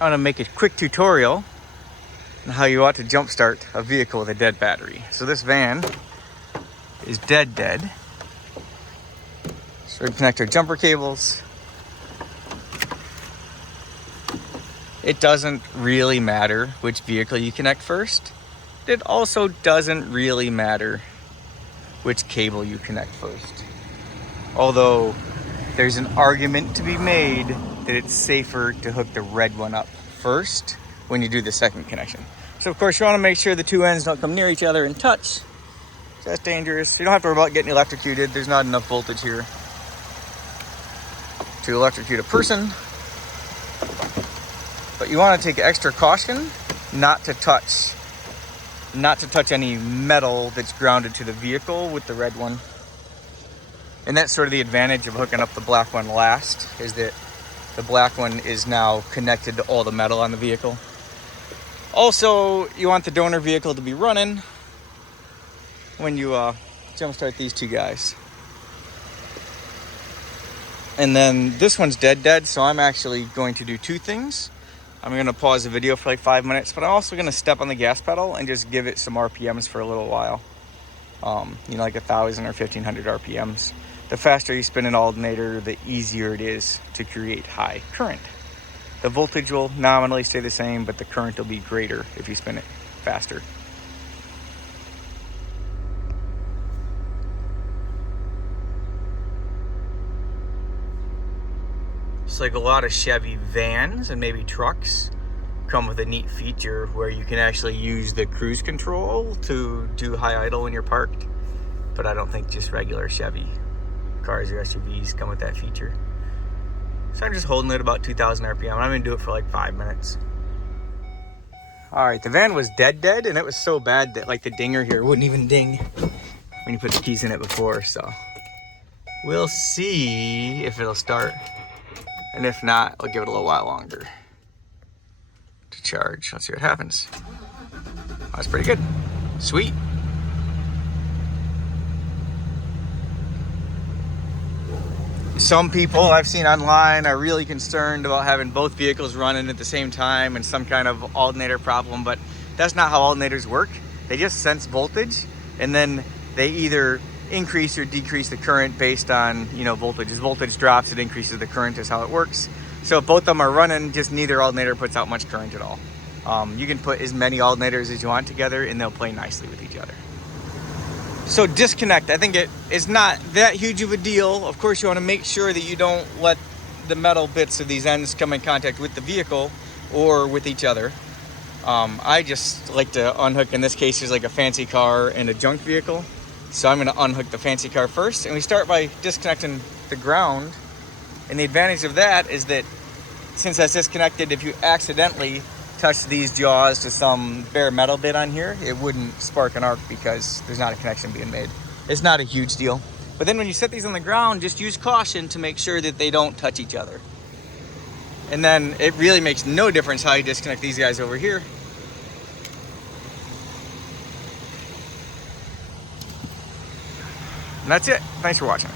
I'm gonna make a quick tutorial on how you ought to jumpstart a vehicle with a dead battery. So this van is dead. So we connect our jumper cables. It doesn't really matter which vehicle you connect first. It also doesn't really matter which cable you connect first. Although there's an argument to be made that it's safer to hook the red one up first when you do the second connection. So of course you want to make sure the two ends don't come near each other and touch. So that's dangerous. You don't have to worry about getting electrocuted. There's not enough voltage here to electrocute a person. But you want to take extra caution not to touch any metal that's grounded to the vehicle with the red one. And that's sort of the advantage of hooking up the black one last, is that the black one is now connected to all the metal on the vehicle. Also, you want the donor vehicle to be running when you jump start these two guys. And then this one's dead, so I'm actually going to do two things. I'm going to pause the video for like 5 minutes, but I'm also going to step on the gas pedal and just give it some RPMs for a little while. Like 1,000 or 1,500 RPMs. The faster you spin an alternator, the easier it is to create high current. The voltage will nominally stay the same, but the current will be greater if you spin it faster. It's like a lot of Chevy vans and maybe trucks come with a neat feature where you can actually use the cruise control to do high idle when you're parked. But I don't think just regular Chevy cars or SUVs come with that feature. So I'm just holding it about 2,000 RPM. I'm gonna do it for like 5 minutes. All right, the van was dead, and it was so bad that like the dinger here wouldn't even ding when you put the keys in it before. So we'll see if it'll start. And if not, I'll give it a little while longer to charge. Let's see what happens. That's pretty good. Sweet. Some people I've seen online are really concerned about having both vehicles running at the same time and some kind of alternator problem, but that's not how alternators work. They just sense voltage, and then they either increase or decrease the current based on voltage. As voltage drops, it increases the current, is how it works. So if both of them are running, just neither alternator puts out much current at all. You can put as many alternators as you want together and they'll play nicely with each other. So disconnect, I think it is not that huge of a deal. Of course, you want to make sure that you don't let the metal bits of these ends come in contact with the vehicle or with each other. I just like to unhook, in this case, there's like a fancy car and a junk vehicle. So I'm going to unhook the fancy car first, and we start by disconnecting the ground. And the advantage of that is that since that's disconnected, if you accidentally touch these jaws to some bare metal bit on here, it wouldn't spark an arc because there's not a connection being made. It's not a huge deal. But then when you set these on the ground, just use caution to make sure that they don't touch each other. And then it really makes no difference how you disconnect these guys over here. And that's it. Thanks for watching.